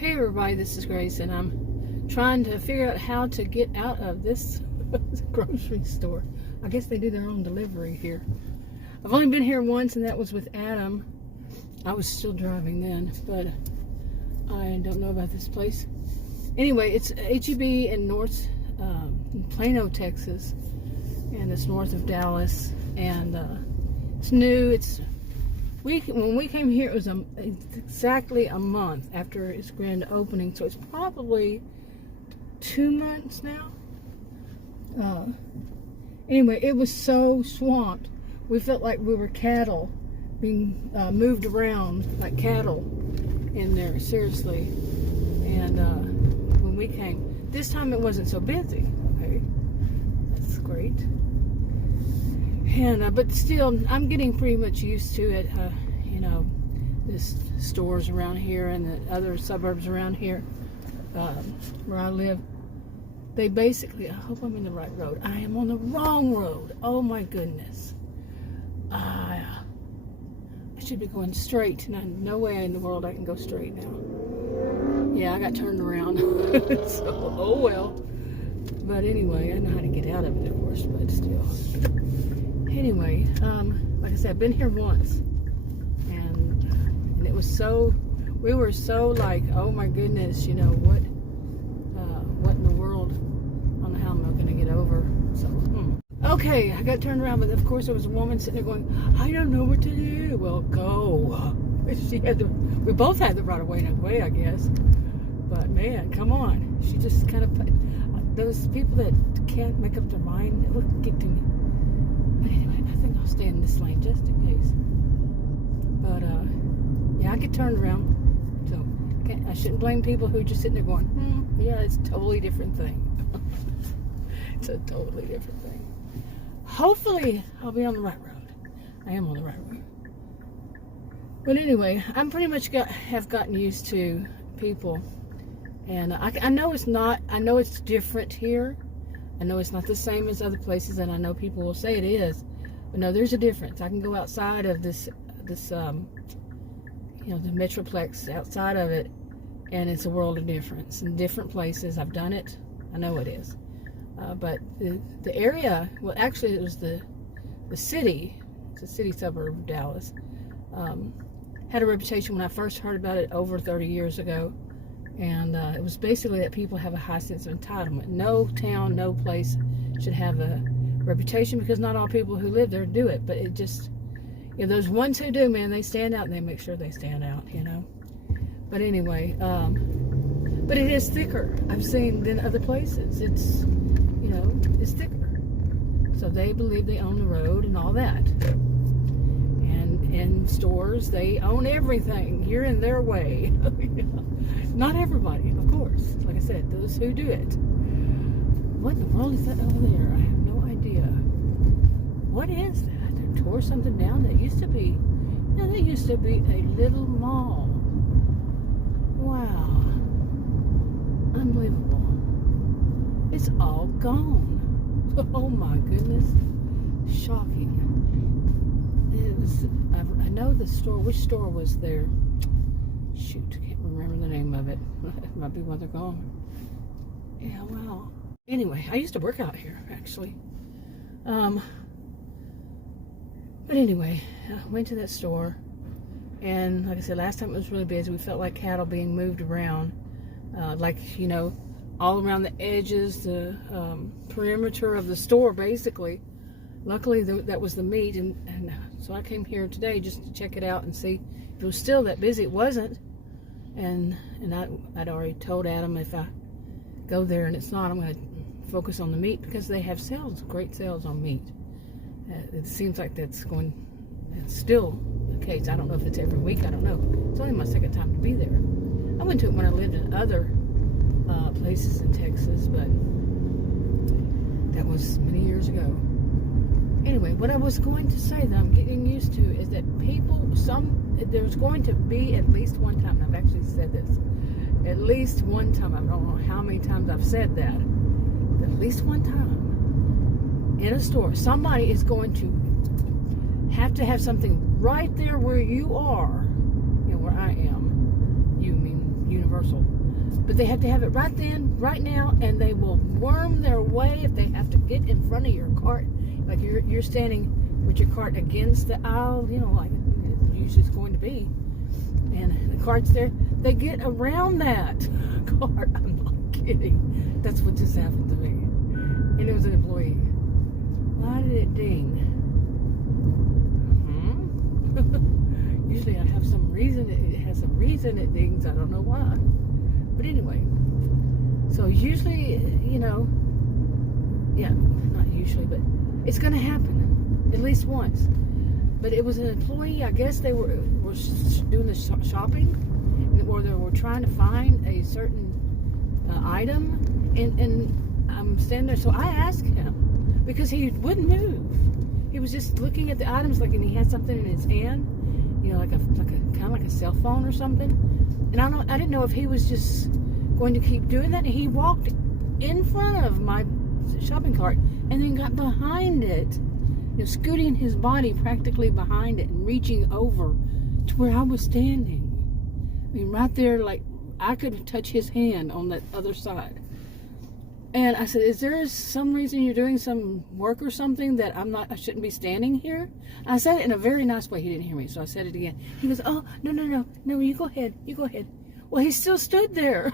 Hey everybody, this is Grace, and I'm trying to figure out how to get out of this grocery store. I guess they do their own delivery here. I've only been here once, and that was with Adam. I was still driving then, but I don't know about this place. Anyway, it's H-E-B in in Plano, Texas, and it's north of Dallas, and it's new. When we came here, it was exactly a month after its grand opening, so it's probably 2 months now. Anyway, it was so swamped. We felt like we were cattle being moved around like cattle in there, seriously. And when we came, this time it wasn't so busy. Okay, that's great. And but still, I'm getting pretty much used to it. You know, there's stores around here and the other suburbs around here where I live. They basically, I hope I'm in the right road. I am on the wrong road. Oh my goodness. I should be going straight. No way in the world I can go straight now. Yeah, I got turned around. So, oh well. But anyway, I know how to get out of it, of course, but still. Anyway, like I said, I've been here once, and it was so, we were so like, oh my goodness, you know, what in the world, I don't know how I'm going to get over, so, Okay, I got turned around, but of course there was a woman sitting there going, I don't know what to do. Well, go. We both had the right way, I guess, but man, come on. She just kind of, those people that can't make up their mind, it looked kicked me. But anyway, I think I'll stay in this lane just in case. But yeah, I get turned around, so I shouldn't blame people who are just sitting there going, yeah, it's a totally different thing. It's a totally different thing. Hopefully, I'll be on the right road. I am on the right road. But anyway, I'm pretty much have gotten used to people, and I know it's not. I know it's different here. I know it's not the same as other places, and I know people will say it is, but no, there's a difference. I can go outside of this you know, the Metroplex, outside of it, and it's a world of difference. In different places, I've done it. I know it is. But the area, well, actually, it was the city. It's a city suburb of Dallas. Had a reputation when I first heard about it over 30 years ago. And it was basically that people have a high sense of entitlement. No town, no place should have a reputation, because not all people who live there do it. But it just, you know, those ones who do, man, they stand out, and they make sure they stand out, you know. But anyway, but it is thicker, I've seen, than other places. It's, you know, it's thicker. So they believe they own the road and all that. And in stores, they own everything. You're in their way. Not everybody, of course. Like I said, those who do it. What in the world is that over there? I have no idea. What is that? They tore something down that used to be, you know, that used to be a little mall. Wow. Unbelievable. It's all gone. Oh my goodness. Shocking. It was, I know the store, which store was there? Shoot, can't remember the name of it. It might be where they're gone. Yeah, wow. Anyway, I used to work out here, actually. But anyway, I went to that store, and like I said, last time it was really busy. We felt like cattle being moved around, like, you know, all around the edges, the perimeter of the store, basically. Luckily, that was the meat, and so I came here today just to check it out and see if it was still that busy. It wasn't. And I'd already told Adam, if I go there and it's not, I'm going to focus on the meat, because they have sales, great sales on meat. It seems like that's still the case. I don't know if it's every week. I don't know. It's only my second time to be there. I went to it when I lived in other places in Texas, but that was many years ago. Anyway, what I was going to say that I'm getting used to is that there's going to be at least one time, and I've actually said this, at least one time, I don't know how many times I've said that, but at least one time in a store, somebody is going to have something right there where you are, you know, where I am. You mean Universal. reversal. But they have to have it right then, right now, and they will worm their way if they have to get in front of your cart. Like you're standing with your cart against the aisle, like it usually is going to be. And the cart's there. They get around that cart. I'm not kidding. That's what just happened to me. And it was an employee. Why did it ding? Usually I have some reason. It has a reason it dings. I don't know why. But anyway. So usually, yeah, not usually, but it's going to happen at least once. But it was an employee. I guess they were doing the shopping, or they were trying to find a certain item, and I'm standing there. So I asked him because he wouldn't move. He was just looking at the items, and he had something in his hand, like a kind of like a cell phone or something. And I didn't know if he was just going to keep doing that. And he walked in front of my shopping cart and then got behind it. Scooting his body practically behind it and reaching over to where I was standing. I mean, right there, like I could touch his hand on that other side. And I said, "Is there some reason you're doing some work or something that I shouldn't be standing here?" I said it in a very nice way. He didn't hear me, so I said it again. He goes, "Oh, no, you go ahead, you go ahead." Well, he still stood there.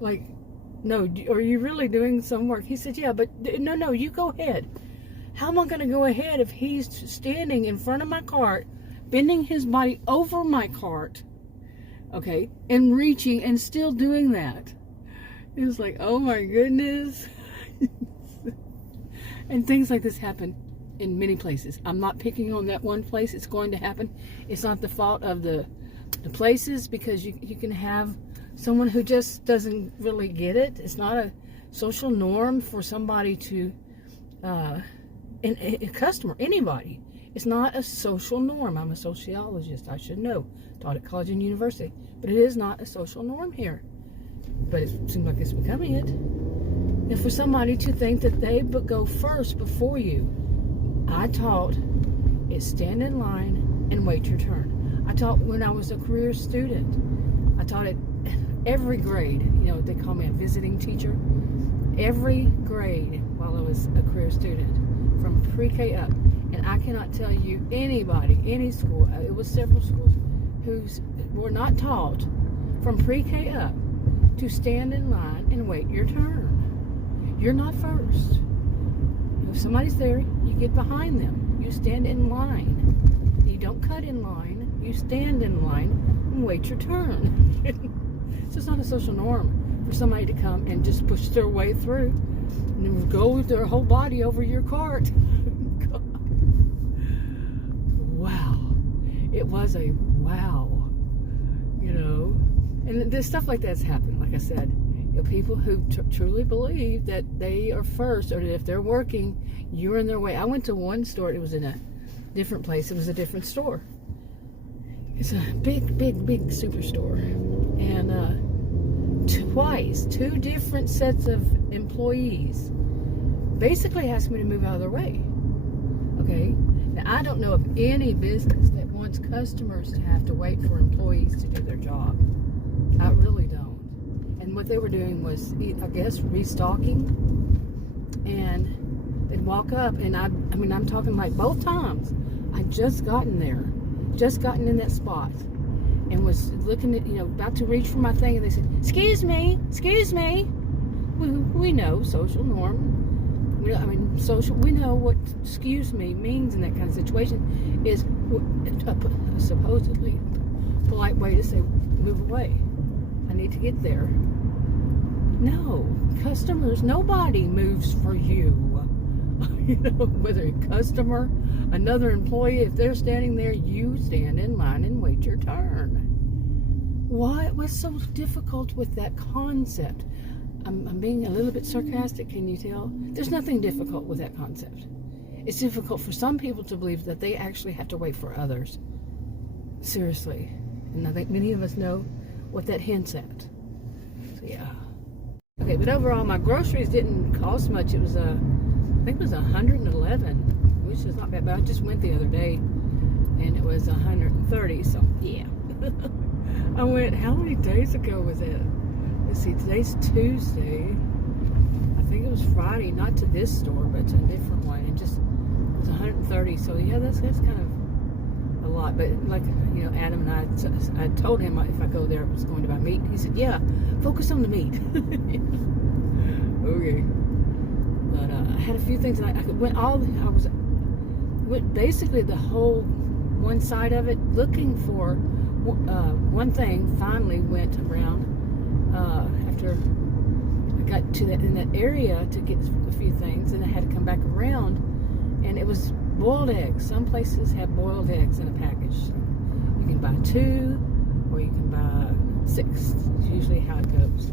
like, "No, are you really doing some work?" He said, "Yeah, but no, you go ahead." How am I going to go ahead if he's standing in front of my cart, bending his body over my cart, okay, and reaching and still doing that? It was like, oh my goodness. And things like this happen in many places. I'm not picking on that one place. It's going to happen. It's not the fault of the places, because you can have someone who just doesn't really get it. It's not a social norm for somebody to, a customer, anybody. It's not a social norm. I'm a sociologist. I should know. Taught at college and university. But it is not a social norm here. But it seems like it's becoming it. And for somebody to think that they go first before you, I taught it stand in line and wait your turn. I taught when I was a career student. I taught it every grade. They call me a visiting teacher. Every grade while I was a career student, from pre-K up. And I cannot tell you anybody, any school, it was several schools, who were not taught from pre-K up to stand in line and wait your turn. You're not first. If somebody's there, you get behind them. You stand in line. You don't cut in line. You stand in line and wait your turn. So it's not a social norm for somebody to come and just push their way through and then go with their whole body over your cart. Wow. It was a wow. And there's stuff like that's happened. Like I said, people who truly believe that they are first, or that if they're working, you're in their way. I went to one store. It was in a different place. It was a different store. It's a big superstore. And two different sets of employees basically asked me to move out of their way. Okay? Now, I don't know of any business that wants customers to have to wait for employees to do their job. I really don't. And what they were doing was, I guess, restocking. And they'd walk up, and I'm talking like both times. I just gotten there, just gotten in that spot, and was looking at, about to reach for my thing, and they said, excuse me. We know social norm. We know what excuse me means in that kind of situation is a supposedly polite way to say, move away. I need to get there. No, customers, nobody moves for you. Whether a customer, another employee, if they're standing there, you stand in line and wait your turn. What's so difficult with that concept? I'm being a little bit sarcastic, can you tell? There's nothing difficult with that concept. It's difficult for some people to believe that they actually have to wait for others. Seriously. And I think many of us know what that hints at. So yeah. Okay, but overall my groceries didn't cost much. It was I think it was $111, which is not bad, but I just went the other day and it was $130, so yeah. I went, how many days ago was it? Let's see, today's Tuesday. I think it was Friday, not to this store, but to a different one. It just was 130. So yeah, that's kind of a lot. But like, you know, Adam and I told him if I go there, it was going to buy meat. He said, yeah, focus on the meat. Okay. But I had a few things. I went basically the whole one side of it looking for one thing. Finally went around after I got to in that area to get a few things, and I had to come back around, and it was boiled eggs. Some places have boiled eggs in a package. You can buy 2, or you can buy 6. It's usually how it goes.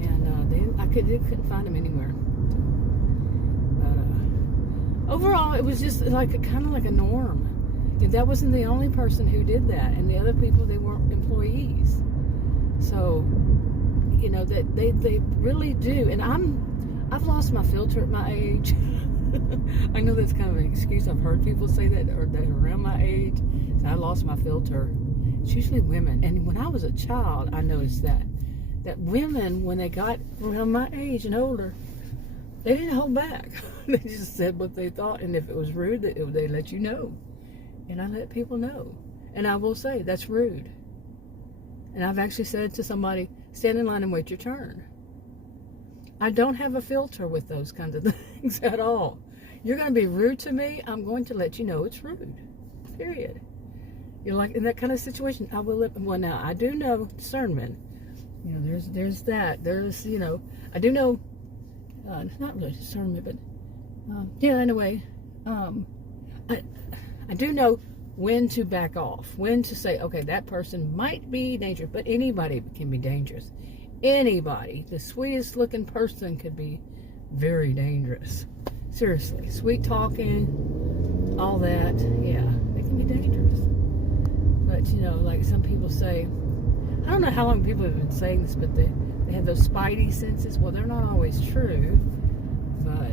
And I couldn't find them anywhere. But overall, it was just like kind of like a norm. And that wasn't the only person who did that, and the other people, they weren't employees. So, you know, that they really do. And I've lost my filter at my age. I know that's kind of an excuse. I've heard people say that, or that around my age. So I lost my filter. It's usually women. And when I was a child, I noticed that women, when they got around my age and older, they didn't hold back. They just said what they thought, and if it was rude, they let you know. And I let people know. And I will say, that's rude. And I've actually said to somebody, stand in line and wait your turn. I don't have a filter with those kinds of things at all. You're going to be rude to me, I'm going to let you know it's rude. Period. You're like, in that kind of situation, I will let, well, now, I do know discernment. You know, there's that. There's, you know, I do know, not really discernment, but, yeah, anyway, I do know when to back off, when to say, okay, that person might be dangerous, but anybody can be dangerous. Anybody, the sweetest looking person could be very dangerous. Seriously, sweet talking, all that, yeah, they can be dangerous. But, you know, like some people say, I don't know how long people have been saying this, but they have those spidey senses. Well, they're not always true, but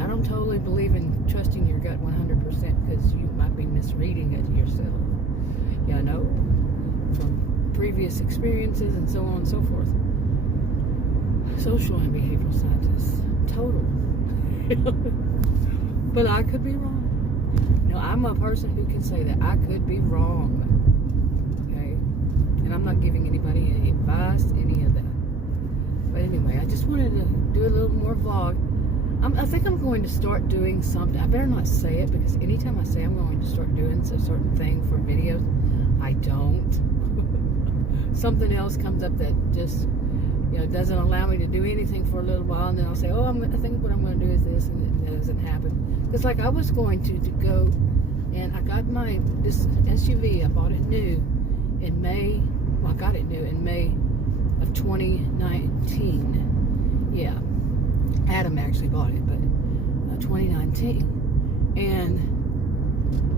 I don't totally believe in trusting your gut 100% because you might be misreading it yourself. Yeah, I know, from previous experiences and so on and so forth. Social and behavioral scientists, total. But I could be wrong. You know, I'm a person who can say that I could be wrong. Okay? And I'm not giving anybody any advice, any of that. But anyway, I just wanted to do a little more vlog. I think I'm going to start doing something. I better not say it, because anytime I say I'm going to start doing a certain thing for videos, I don't. Something else comes up that just, you know, doesn't allow me to do anything for a little while, and then I'll say, oh, I think what I'm going to do is this, and it doesn't happen. It's like I was going to go, and I got this SUV, I bought it new in May. Well, I got it new in May of 2019. Yeah. Adam actually bought it, but 2019, and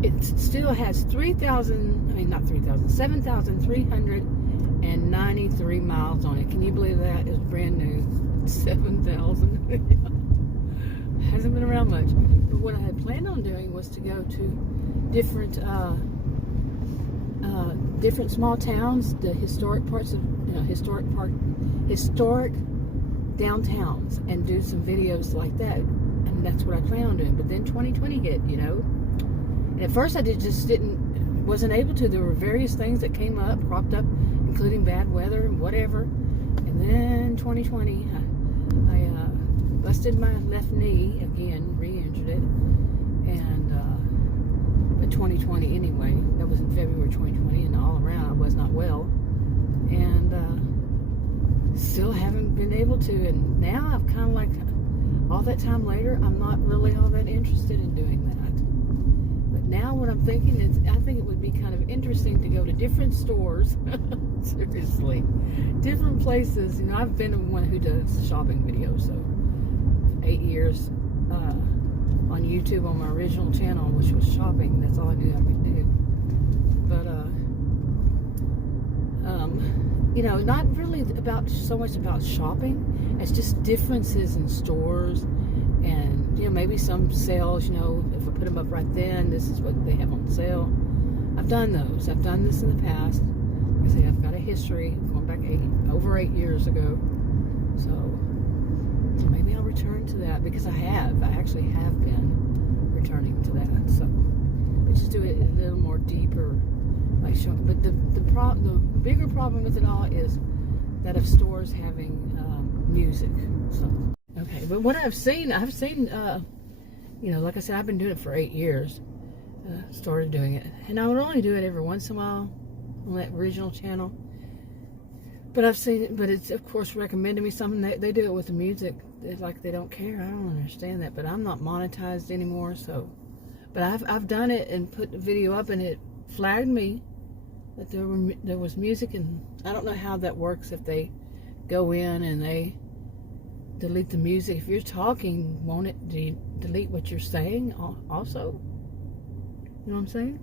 it still has 7,393 miles on it. Can you believe that? It's brand new. 7,000. Hasn't been around much. But what I had planned on doing was to go to different small towns, the historic parts of, you know, historic downtowns, and do some videos like that. And that's what I plan on doing. But then 2020 hit, you know. And at first I wasn't able to. There were various things that cropped up, including bad weather and whatever. And then 2020, I busted my left knee again, re-injured it. And but 2020 anyway, that was in February 2020, and all around I was not well. And still haven't been able to, and now I've kind of like, all that time later, I'm not really all that interested in doing that. But now what I'm thinking is, I think it would be kind of interesting to go to different stores, seriously, different places. You know, I've been one who does shopping videos, so 8 years on YouTube on my original channel, which was shopping. That's all I knew I could do. But you know, not really so much about shopping. It's just differences in stores, and you know, maybe some sales. You know, if I put them up right then, this is what they have on sale. I've done those. I've done this in the past. I say I've history going back over 8 years ago. So maybe I'll return to that, because I actually have been returning to that. So but just do it a little more deeper, like show. But the bigger problem with it all is that of stores having music. So okay, but what I've seen, you know, like I said, I've been doing it for 8 years. Started doing it, and I would only do it every once in a while on that original channel. But I've seen it, but it's of course recommended me something. They do it with the music. It's like they don't care. I don't understand that, but I'm not monetized anymore, so. But I've done it and put the video up, and it flagged me that there was music, and I don't know how that works, if they go in and they delete the music. If you're talking, won't it delete what you're saying also? You know what I'm saying?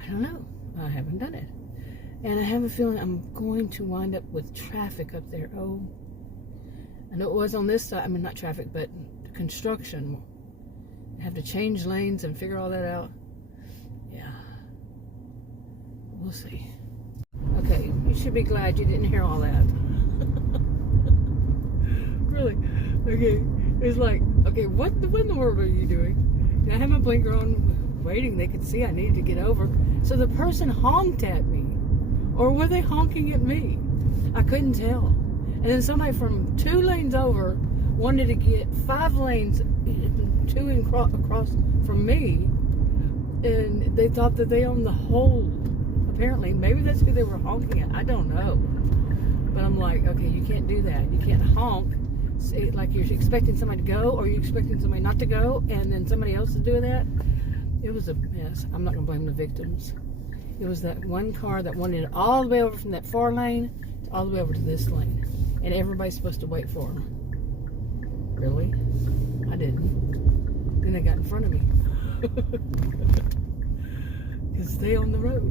I don't know. I haven't done it. And I have a feeling I'm going to wind up with traffic up there. Oh, I know it was on this side. I mean, not traffic, but construction. I have to change lanes and figure all that out. Yeah. We'll see. Okay, you should be glad you didn't hear all that. Really? Okay. It's like, okay, what in the world are you doing? And I had my blinker on, waiting. They could see I needed to get over. So the person honked at me. Or were they honking at me? I couldn't tell. And then somebody from 2 lanes over wanted to get 5 lanes, 2 across from me. And they thought that they owned the whole, apparently. Maybe that's who they were honking at. I don't know. But I'm like, okay, you can't do that. You can't honk. Like you're expecting somebody to go, or you're expecting somebody not to go, and then somebody else is doing that. It was a mess. I'm not going to blame the victims. It was that one car that wanted it all the way over from that far lane to all the way over to this lane. And everybody's supposed to wait for them. Really? I didn't. Then they got in front of me. Because they on the road.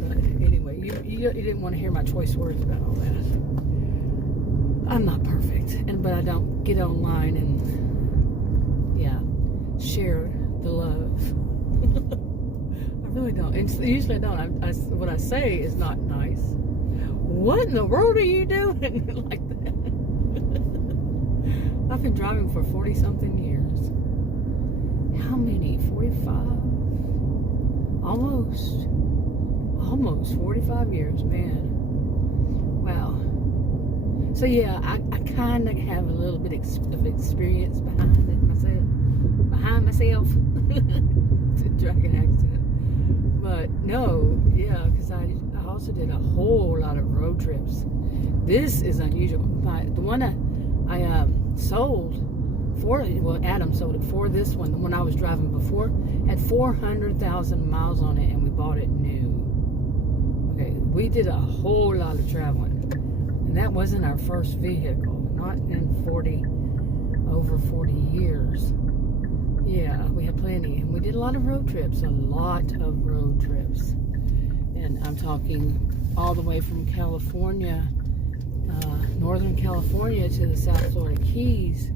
But anyway, you didn't want to hear my choice words about all that. I'm not perfect, but I don't get online and, yeah, share the love. I really don't. And usually I don't. What I say is not nice. What in the world are you doing? Like that. I've been driving for 40-something years. How many? 45? Almost 45 years, man. Wow. So yeah, I kind of have a little bit of experience behind myself. It's a dragon accent. But no, yeah, because I also did a whole lot of road trips. This is unusual. The one I sold for, well, Adam sold it for this one. The one I was driving before had 400,000 miles on it, and we bought it new. Okay, we did a whole lot of traveling. And that wasn't our first vehicle, not in over 40 years. Yeah, we had plenty, and we did a lot of road trips, And I'm talking all the way from California, Northern California, to the South Florida Keys,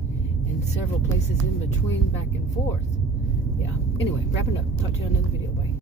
and several places in between, back and forth. Yeah, anyway, wrapping up. Talk to you on another video.